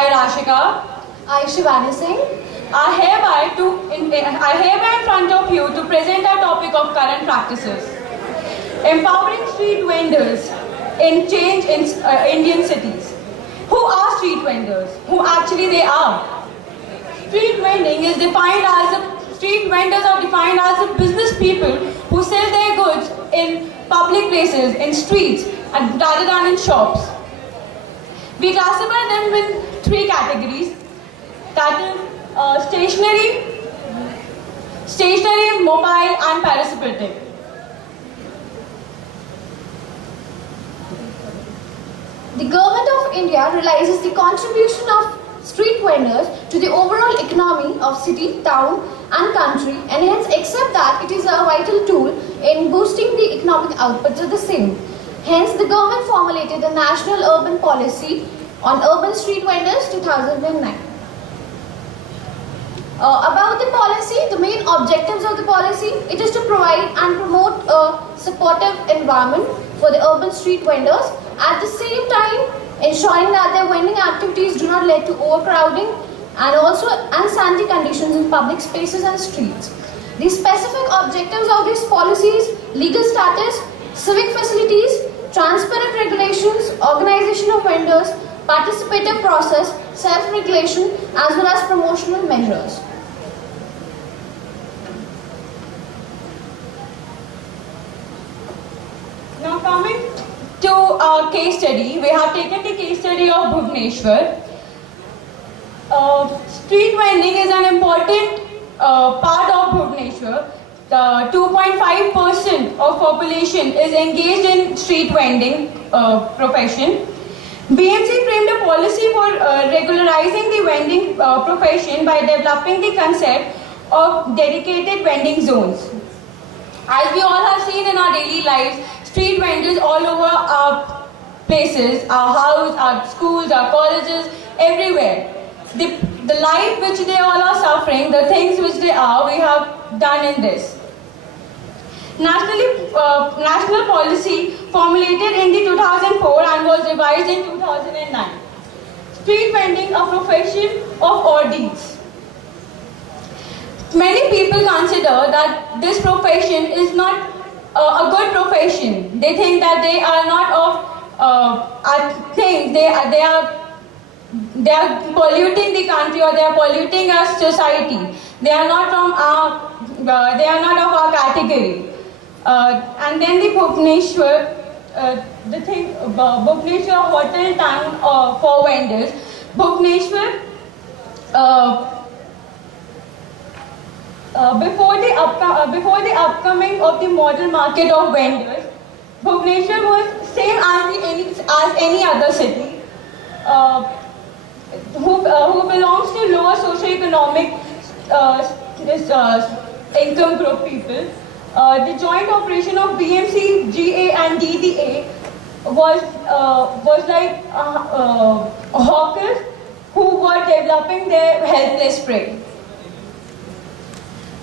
I, Rashika, I, Shivani Singh, are hereby in front of you to present our topic of current practices. Empowering street vendors in change in Indian cities. Who are street vendors? Who actually they are? Street vendors are defined as the business people who sell their goods in public places, in streets, and rather than in shops. We classify them in three categories. That is stationary, mobile, and participative. the Government of India realizes the contribution of street vendors to the overall economy of city, town and country, and hence accept that it is a vital tool in boosting the economic outputs of the same. Hence, the government formulated the National Urban Policy on Urban Street Vendors 2009. About the policy, the main objectives of the policy, it is to provide and promote a supportive environment for the urban street vendors, at the same time ensuring that their vending activities do not lead to overcrowding and also unsanitary conditions in public spaces and streets. The specific objectives of these policies: legal status, civic facilities, transparent regulations, organization of vendors, participative process, self-regulation, as well as promotional measures. Now coming to our case study, we have taken the case study of Bhubaneswar. Street vending is an important part of Bhubaneswar. The 2.5% of population is engaged in street vending profession. BMC framed a policy for regularizing the vending profession by developing the concept of dedicated vending zones. As we all have seen in our daily lives, street vendors all over our places, our house, our schools, our colleges, everywhere. The life which they all are suffering, the things which they are, we have done in this. National policy formulated in the 2004 and was revised in 2009. Street vending, a profession of ordeals. Many people consider that this profession is not a good profession. They think that they are not of things. They are polluting the country, or they are polluting our society. They are not from our. They are not of our category. And then the Bhubaneswar, Bhubaneswar hotel town for vendors. Bhubaneswar. Before the upcoming of the model market of vendors, Bhubaneswar was same as any other city, who belongs to lower socio-economic income group people. The joint operation of BMC, GA and DDA was like hawkers who were developing their helpless prey.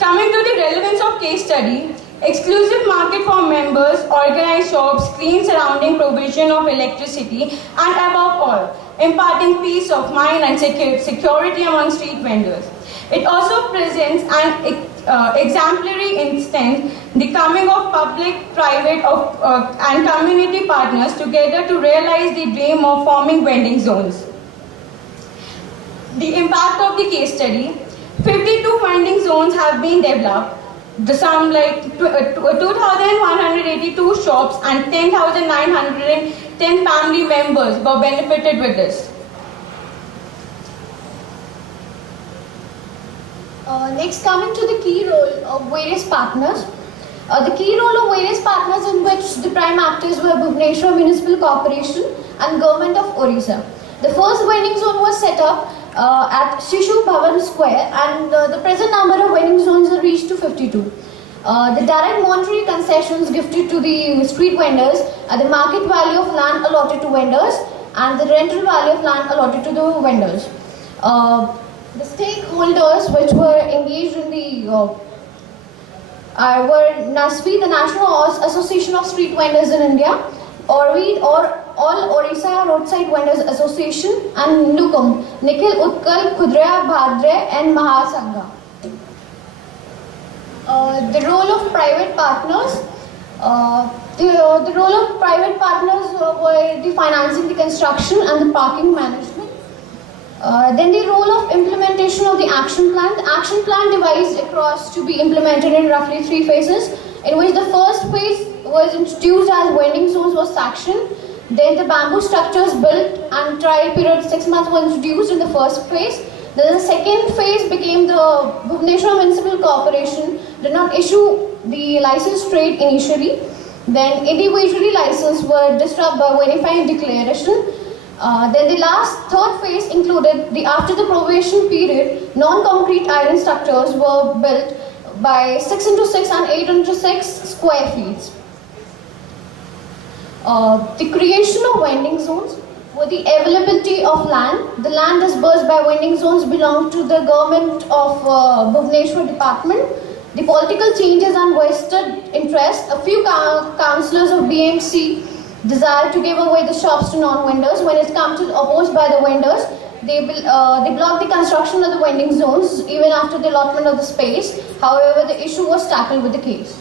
Coming to the relevance of case study, exclusive market for members, organized shops, screens surrounding provision of electricity, and above all, imparting peace of mind and security among street vendors. It also presents an exemplary instance, the coming of public, private and community partners together to realize the dream of forming vending zones. The impact of the case study: 52 vending zones have been developed. Some like 2,182 shops and 10,910 family members were benefited with this. Next, coming to the key role of various partners. The key role of various partners, in which the prime actors were Bhubaneswar Municipal Corporation and Government of Orissa. The first vending zone was set up at Shishu Bhavan Square, and the present number of vending zones are reached to 52. The direct monetary concessions gifted to the street vendors are the market value of land allotted to vendors and the rental value of land allotted to the vendors. The stakeholders which were engaged in the were NASVI, the National Association of Street Vendors in India, Orvid or All Orissa Roadside Vendors Association, and Nukum, Nikhil Utkal, Khudra Bhadre, and Mahasangha. The role of private partners. The role of private partners were the financing the construction and the parking management. Then the role of implementation of the action plan. The action plan devised across to be implemented in roughly 3 phases, in which the first phase was introduced as vending zones was sanctioned. Then the bamboo structures built and trial period 6 months were introduced in the first phase. Then the second phase became the Bhubaneswar Municipal Corporation did not issue the license trade initially. Then individually licensed were disturbed by verifying declaration. Then the third phase included the after the probation period, non-concrete iron structures were built by 6 into 6 and 8 into 6 square feet. The creation of vending zones with the availability of land. The land disbursed by vending zones belonged to the government of Bhubaneswar department. The political changes and vested interest. A few councillors of BMC desired to give away the shops to non-vendors. When it comes to opposed by the vendors, they blocked the construction of the vending zones even after the allotment of the space. However, the issue was tackled with the case.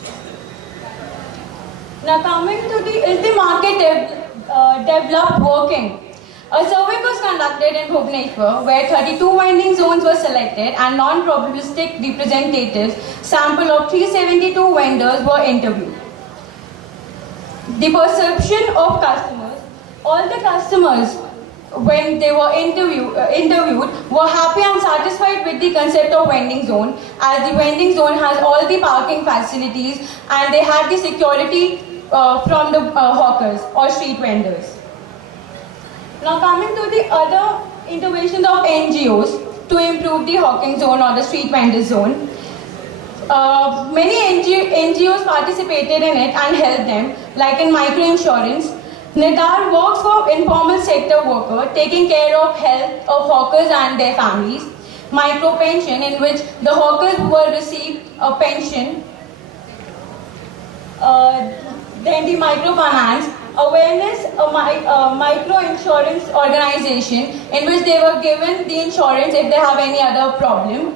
Now coming to the market developed working? A survey was conducted in Bhubaneswar where 32 vending zones were selected and non-probabilistic representatives, sample of 372 vendors were interviewed. The perception of customers. All the customers when they were interviewed were happy and satisfied with the concept of vending zone, as the vending zone has all the parking facilities and they had the security from the hawkers or street vendors. Now coming to the other interventions of NGOs to improve the hawking zone or the street vendor zone. Many NGOs participated in it and helped them, like in micro-insurance. NIDAR works for informal sector worker, taking care of health of hawkers and their families. Micro-pension, in which the hawkers will receive a pension. Then the microfinance, awareness, a micro-insurance organization in which they were given the insurance if they have any other problem.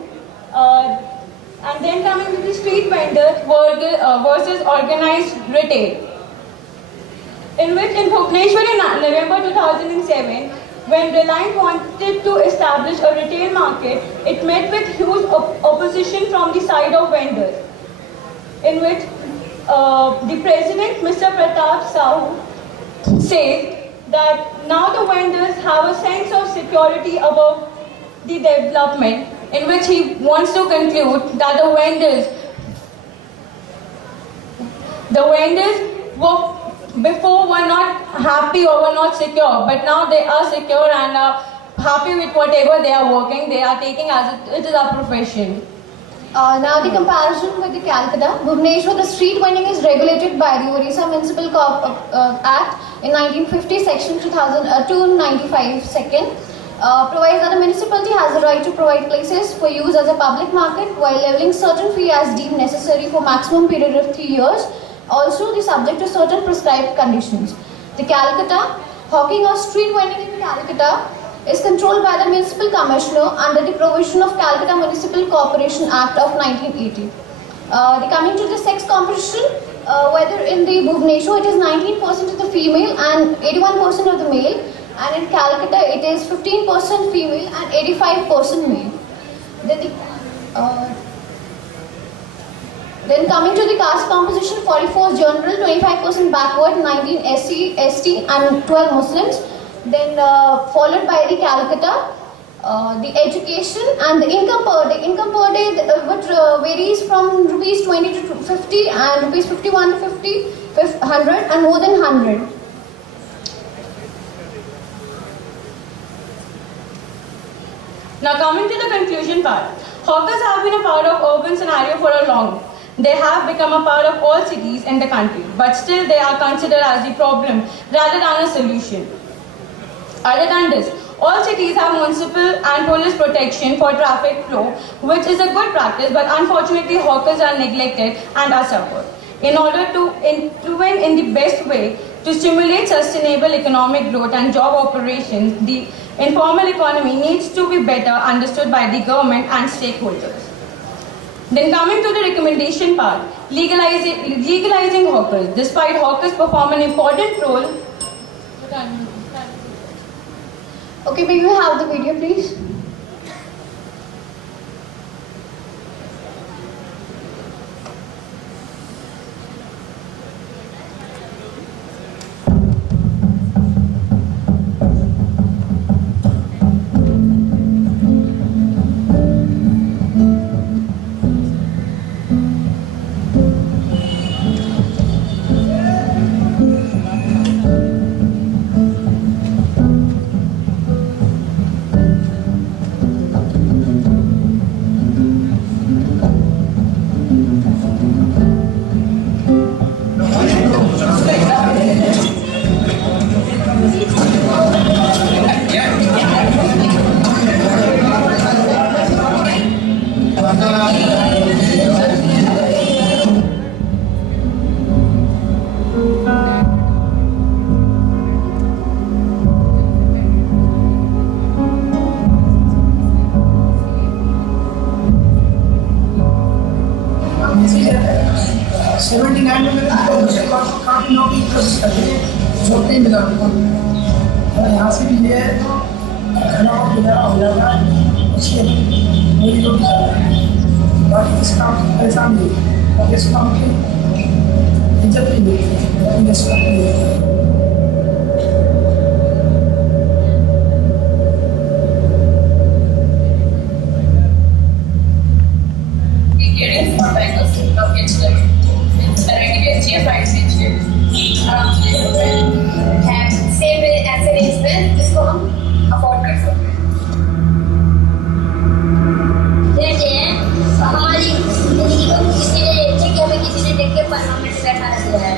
And then coming to the street vendors versus organized retail, in which in Bhubaneswar in November 2007, when Reliance wanted to establish a retail market, it met with huge opposition from the side of vendors, in which the president, Mr. Pratap Sahu, says that now the vendors have a sense of security about the development, in which he wants to conclude that the vendors before were not happy or were not secure, but now they are secure and are happy with whatever they are working, they are taking as it is a profession. Now the comparison with the Calcutta. Bhubaneswar, the street vending is regulated by the Orissa Municipal Act in 1950, section 295 second. Provides that the municipality has the right to provide places for use as a public market while levying certain fee as deemed necessary for maximum period of 3 years. Also, the subject to certain prescribed conditions. The Calcutta, hawking or street vending in Calcutta is controlled by the municipal commissioner under the provision of Calcutta Municipal Corporation Act of 1980. Coming to the sex composition, whether in the Bhubaneswar it is 19% of the female and 81% of the male, and in Calcutta it is 15% female and 85% male. Then coming to the caste composition, 44 general, 25% backward, 19 SC, ST and 12 Muslims. Then followed by the Calcutta, the education and the income per day. Income per day which varies from rupees 20 to 50 and rupees 51 to 50, 100 and more than 100. Now coming to the conclusion part. Hawkers have been a part of urban scenario for a long. They have become a part of all cities in the country, but still they are considered as the problem rather than a solution. Other than this, all cities have municipal and police protection for traffic flow, which is a good practice, but unfortunately hawkers are neglected and are suffered. In order to intervene in the best way To stimulate sustainable economic growth and job operations, the informal economy needs to be better understood by the government and stakeholders. Then coming to the recommendation part, legalizing hawkers. Despite hawkers perform an important role. Okay, may we have the video, please? काफी लोग कोशिश करते हैं job नहीं मिला उनको और यहाँ से भी ये खाना वगैरह हो जाता है उसके मेरी लोग बाकी इस काम से परेशान नहीं और इस काम की इज्जत नहीं मिलती इस काम की जिसको हम अफोर्ड कर सकते हैं हमारी जिंदगी को किसी ने कि हमें किसी ने देख के 15 मिनट बैठा दिया है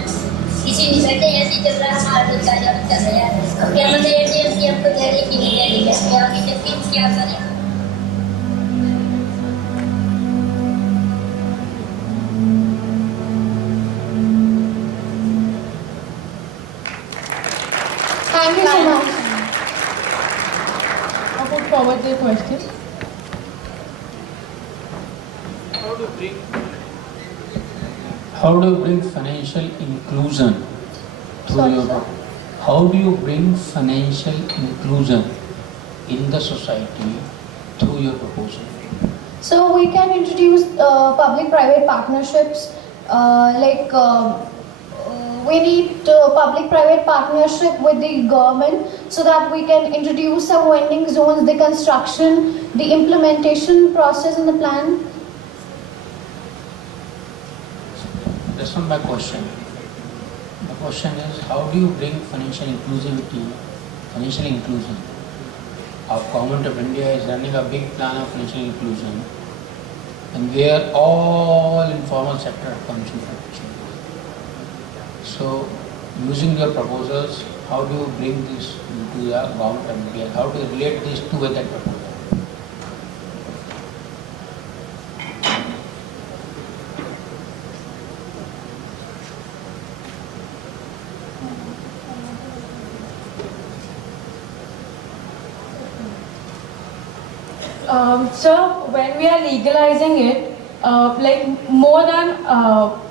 किसी नहीं बैठे ऐसे चल रहा है हमारा तो चल रहा है अब क्या मतलब ये कि हमको दे रही कि नहीं दे रही है आगे चल के क्या करें Thank you so much. I'll put forward the question. How do you bring financial inclusion to Sorry, your sir. How do you bring financial inclusion in the society through your proposal? So we can introduce public-private partnerships we need public-private partnership with the government so that we can introduce some vending zones, the construction, the implementation process in the plan. That's not my question. The question is, how do you bring financial inclusivity, financial inclusion? Our government of India is running a big plan of financial inclusion, and where all informal sector comes into picture. So, using your proposals, how do you bring this into the government of India? How do you relate these two with that proposal? Sir, when we are legalizing it, more than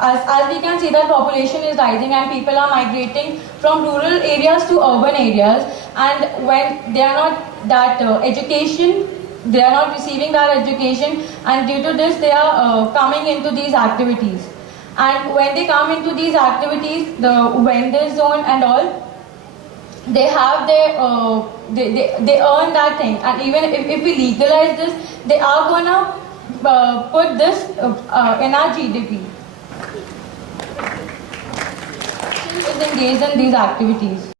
as we can see that population is rising and people are migrating from rural areas to urban areas, and when they are not that education, they are not receiving that education, and due to this they are coming into these activities. And when they come into these activities, the vendor zone and all, they have their they earn that thing, and even if we legalize this, they are gonna put this in our GDP. Is engaged in these activities.